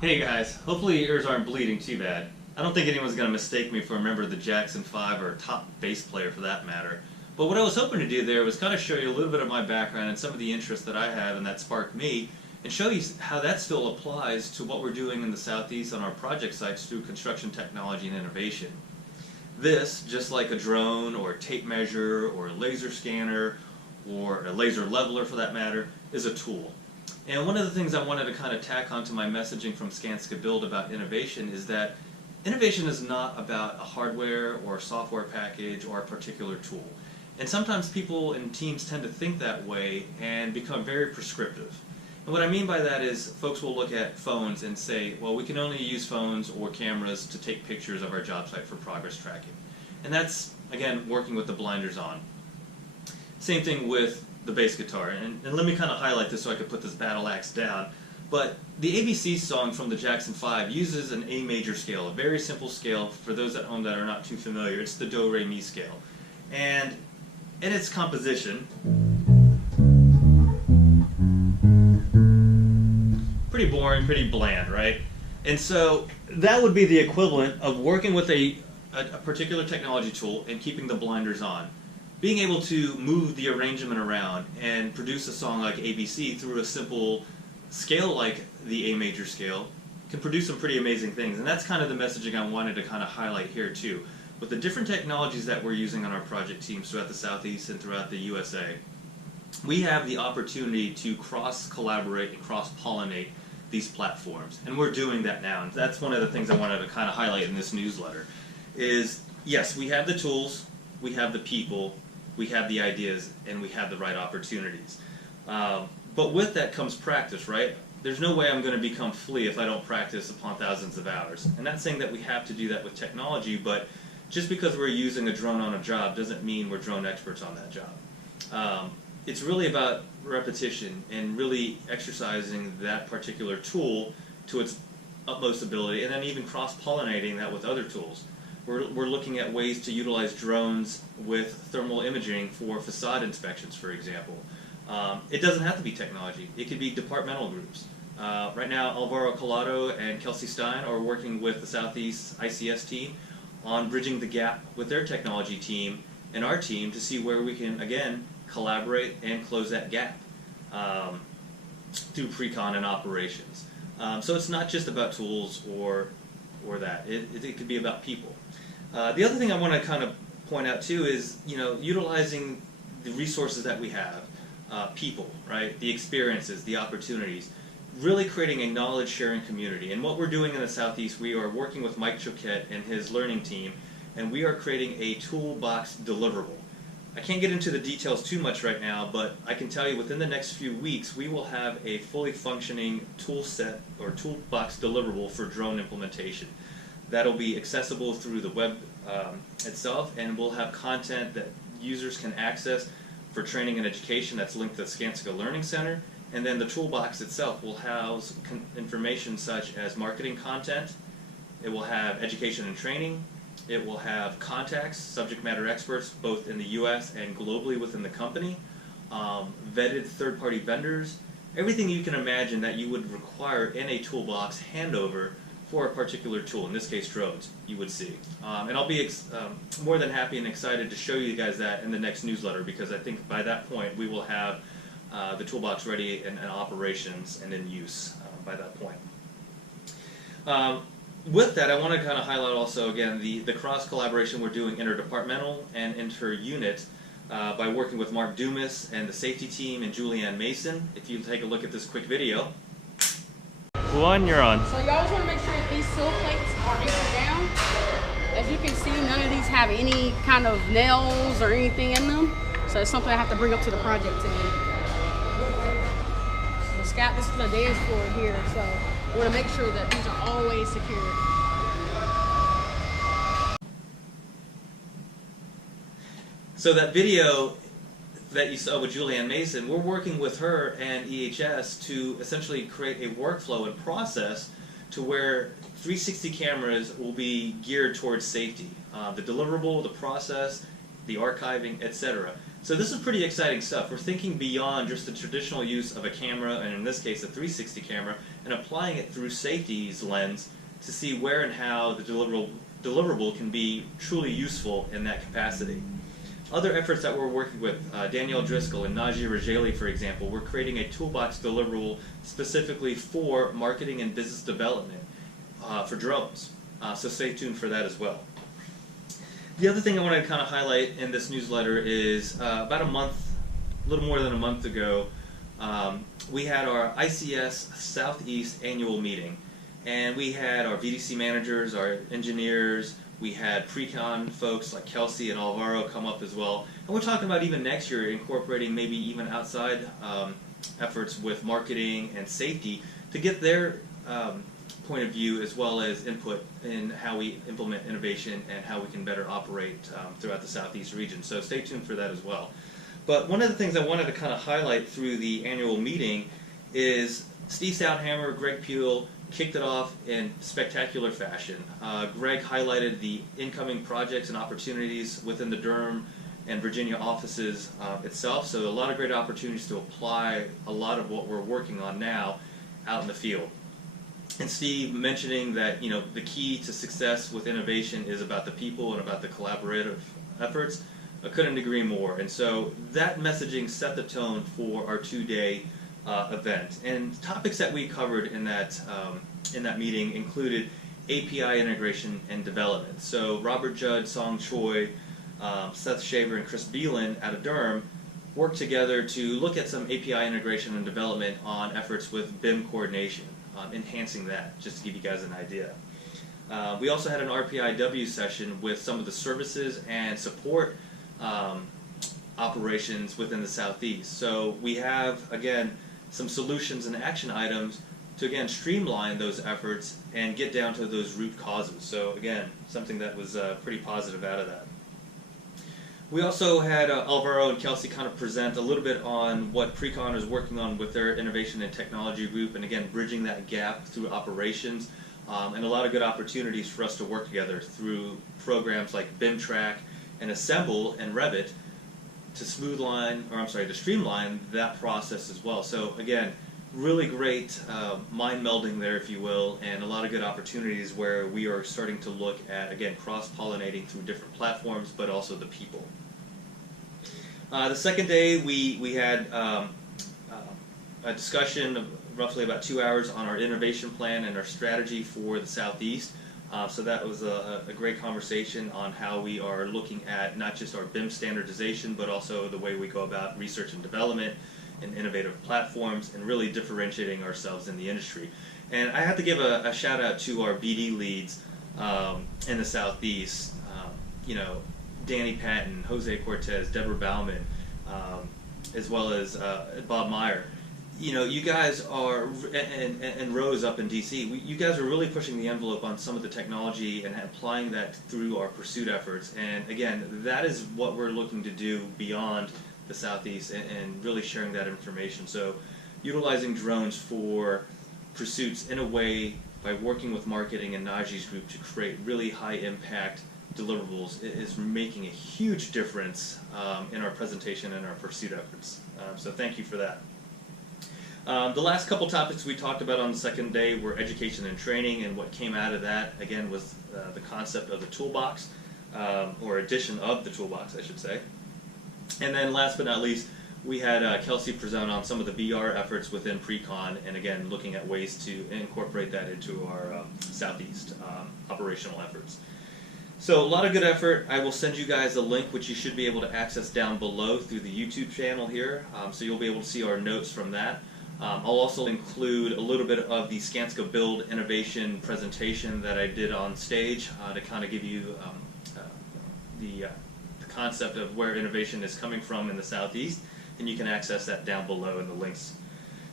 Hey guys, hopefully your ears aren't bleeding too bad. I don't think anyone's going to mistake me for a member of the Jackson 5 or a top bass player for that matter. But what I was hoping to do there was kind of show you a little bit of my background and some of the interests that I have and that sparked me, and show you how that still applies to what we're doing in the Southeast on our project sites through construction technology and innovation. This, just like a drone or a tape measure or a laser scanner or a laser leveler for that matter, is a tool. And one of the things I wanted to kind of tack onto my messaging from Skanska Build about innovation is that innovation is not about a hardware or a software package or a particular tool. And sometimes people and teams tend to think that way and become very prescriptive. And what I mean by that is folks will look at phones and say, well, we can only use phones or cameras to take pictures of our job site for progress tracking. And that's, again, working with the blinders on. Same thing with the bass guitar, and let me kind of highlight this so I could put this battle axe down. But the ABC song from the Jackson 5 uses an A major scale, a very simple scale. For those at home that are not too familiar, it's the Do Re Mi scale. And in its composition, pretty boring, pretty bland, right? And so that would be the equivalent of working with a particular technology tool and keeping the blinders on. Being able to move the arrangement around and produce a song like ABC through a simple scale like the A major scale can produce some pretty amazing things. And that's kind of the messaging I wanted to kind of highlight here too. With the different technologies that we're using on our project teams throughout the Southeast and throughout the USA, we have the opportunity to cross-collaborate and cross-pollinate these platforms. And we're doing that now. And that's one of the things I wanted to kind of highlight in this newsletter is, yes, we have the tools, we have the people, we have the ideas, and we have the right opportunities. But with that comes practice, right? There's no way I'm going to become Flea if I don't practice upon thousands of hours. And not saying that we have to do that with technology, but just because we're using a drone on a job doesn't mean we're drone experts on that job. It's really about repetition and really exercising that particular tool to its utmost ability, and then even cross-pollinating that with other tools. We're looking at ways to utilize drones with thermal imaging for facade inspections, for example. It doesn't have to be technology. It could be departmental groups. Right now, Alvaro Collado and Kelsey Stein are working with the Southeast ICS team on bridging the gap with their technology team and our team to see where we can, again, collaborate and close that gap through pre-con and operations. So it's not just about tools or that. It could be about people. The other thing I want to kind of point out too is, utilizing the resources that we have, people, right? The experiences, the opportunities, really creating a knowledge sharing community. And what we're doing in the Southeast, we are working with Mike Choquette and his learning team, and we are creating a toolbox deliverable. I can't get into the details too much right now, but I can tell you within the next few weeks we will have a fully functioning tool set or toolbox deliverable for drone implementation. That'll be accessible through the web itself, and we'll have content that users can access for training and education that's linked to the Skanska Learning Center. And then the toolbox itself will house information such as marketing content, it will have education and training, it will have contacts, subject matter experts, both in the US and globally within the company, vetted third-party vendors, everything you can imagine that you would require in a toolbox handover for a particular tool, in this case drones, you would see. And I'll be more than happy and excited to show you guys that in the next newsletter, because I think by that point we will have the toolbox ready and operations and in use by that point. With that, I want to kind of highlight also, again, the cross-collaboration we're doing interdepartmental and inter-unit by working with Mark Dumas and the safety team and Julianne Mason. If you take a look at this quick video. One, you're on. So you always want to make sure that these sill plates are anchored down. As you can see, none of these have any kind of nails or anything in them. So it's something I have to bring up to the project team. This is the dance floor here, so we want to make sure that these are always secured. So that video that you saw with Julianne Mason, we're working with her and EHS to essentially create a workflow and process to where 360 cameras will be geared towards safety. The deliverable, the process, the archiving, etc. So this is pretty exciting stuff. We're thinking beyond just the traditional use of a camera, and in this case a 360 camera, and applying it through safety's lens to see where and how the deliverable can be truly useful in that capacity. Other efforts that we're working with, Danielle Driscoll and Najee Rajali, for example, we're creating a toolbox deliverable specifically for marketing and business development for drones. So stay tuned for that as well. The other thing I want to kind of highlight in this newsletter is about a little more than a month ago, we had our ICS Southeast annual meeting. And we had our VDC managers, our engineers, we had pre-con folks like Kelsey and Alvaro come up as well. And we're talking about even next year incorporating maybe even outside efforts with marketing and safety to get their point of view as well as input in how we implement innovation and how we can better operate throughout the Southeast region. So stay tuned for that as well. But one of the things I wanted to kind of highlight through the annual meeting is Steve Stouthammer, Greg Pule kicked it off in spectacular fashion. Greg highlighted the incoming projects and opportunities within the Durham and Virginia offices itself, so a lot of great opportunities to apply a lot of what we're working on now out in the field. And Steve mentioning that the key to success with innovation is about the people and about the collaborative efforts. I couldn't agree more. And so that messaging set the tone for our two-day event. And topics that we covered in that meeting included API integration and development. So Robert Judd, Song Choi, Seth Shaver, and Chris Beelan out of Durham worked together to look at some API integration and development on efforts with BIM coordination, enhancing that, just to give you guys an idea. We also had an RPIW session with some of the services and support operations within the Southeast. So we have, again, some solutions and action items to, again, streamline those efforts and get down to those root causes. So, again, something that was pretty positive out of that. We also had Alvaro and Kelsey kind of present a little bit on what Precon is working on with their innovation and technology group, and again, bridging that gap through operations, and a lot of good opportunities for us to work together through programs like BIMTrack and Assemble and Revit to streamline that process as well. So again, really great mind melding there, if you will, and a lot of good opportunities where we are starting to look at, again, cross-pollinating through different platforms, but also the people. The second day, we had a discussion of roughly about 2 hours on our innovation plan and our strategy for the Southeast. So that was a great conversation on how we are looking at not just our BIM standardization, but also the way we go about research and development and innovative platforms and really differentiating ourselves in the industry. And I have to give a shout out to our BD leads in the Southeast, Danny Patton, Jose Cortez, Deborah Bauman, as well as Bob Meyer. You guys are, and Rose up in DC, you guys are really pushing the envelope on some of the technology and applying that through our pursuit efforts. And again, that is what we're looking to do beyond the Southeast and really sharing that information. So utilizing drones for pursuits in a way by working with marketing and Najee's group to create really high impact deliverables is making a huge difference in our presentation and our pursuit efforts. So thank you for that. The last couple topics we talked about on the second day were education and training, and what came out of that, again, was the concept of the toolbox, or addition of the toolbox, I should say. And then last but not least, we had Kelsey present on some of the VR efforts within Precon, and again, looking at ways to incorporate that into our Southeast operational efforts. So a lot of good effort. I will send you guys a link which you should be able to access down below through the YouTube channel here, so you'll be able to see our notes from that. I'll also include a little bit of the Skanska Build Innovation presentation that I did on stage to kind of give you the concept of where innovation is coming from in the Southeast, and you can access that down below in the links.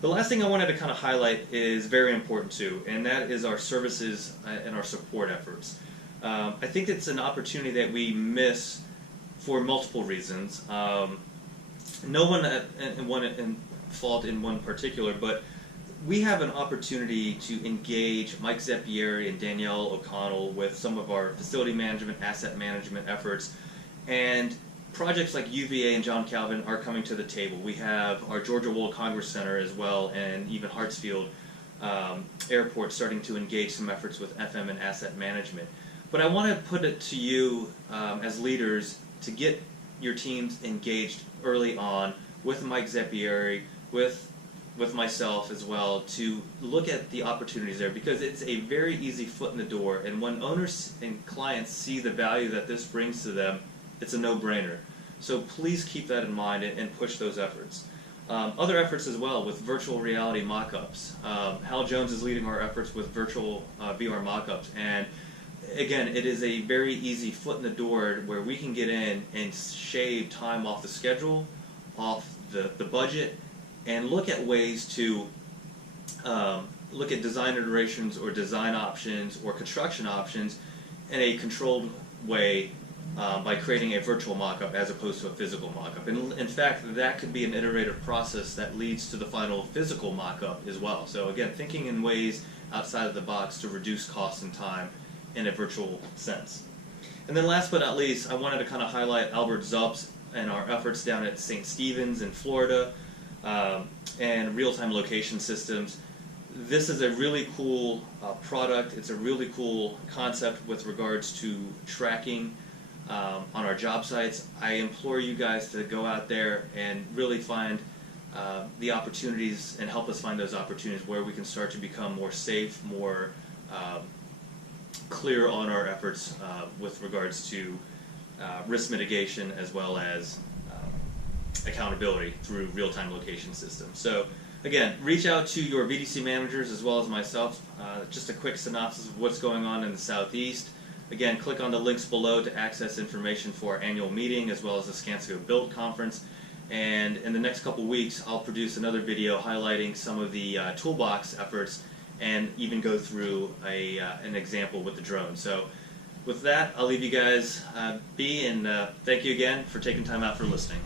The last thing I wanted to kind of highlight is very important too, and that is our services and our support efforts. I think it's an opportunity that we miss for multiple reasons. No one in fault in one particular, but we have an opportunity to engage Mike Zeppieri and Danielle O'Connell with some of our facility management, asset management efforts, and projects like UVA and John Calvin are coming to the table. We have our Georgia World Congress Center as well, and even Hartsfield Airport starting to engage some efforts with FM and asset management. But I want to put it to you as leaders to get your teams engaged early on with Mike Zeppieri, with myself as well, to look at the opportunities there, because it's a very easy foot in the door, and when owners and clients see the value that this brings to them, it's a no-brainer. So please keep that in mind and push those efforts. Other efforts as well with virtual reality mock-ups. Hal Jones is leading our efforts with virtual VR mock-ups, and again, it is a very easy foot in the door where we can get in and shave time off the schedule, off the budget, and look at ways to look at design iterations or design options or construction options in a controlled way by creating a virtual mock-up as opposed to a physical mock-up. And in fact, that could be an iterative process that leads to the final physical mock-up as well. So again, thinking in ways outside of the box to reduce costs and time in a virtual sense. And then last but not least, I wanted to kind of highlight Albert Zups and our efforts down at St. Stephen's in Florida, and real-time location systems. This is a really cool product. It's a really cool concept with regards to tracking on our job sites. I implore you guys to go out there and really find the opportunities and help us find those opportunities where we can start to become more safe, more clear on our efforts with regards to risk mitigation as well as accountability through real-time location systems. So again, reach out to your VDC managers as well as myself. Just a quick synopsis of what's going on in the Southeast. Again, click on the links below to access information for our annual meeting as well as the Skanska Build Conference. And in the next couple weeks, I'll produce another video highlighting some of the toolbox efforts and even go through an example with the drone. So with that, I'll leave you guys be, and thank you again for taking time out for listening.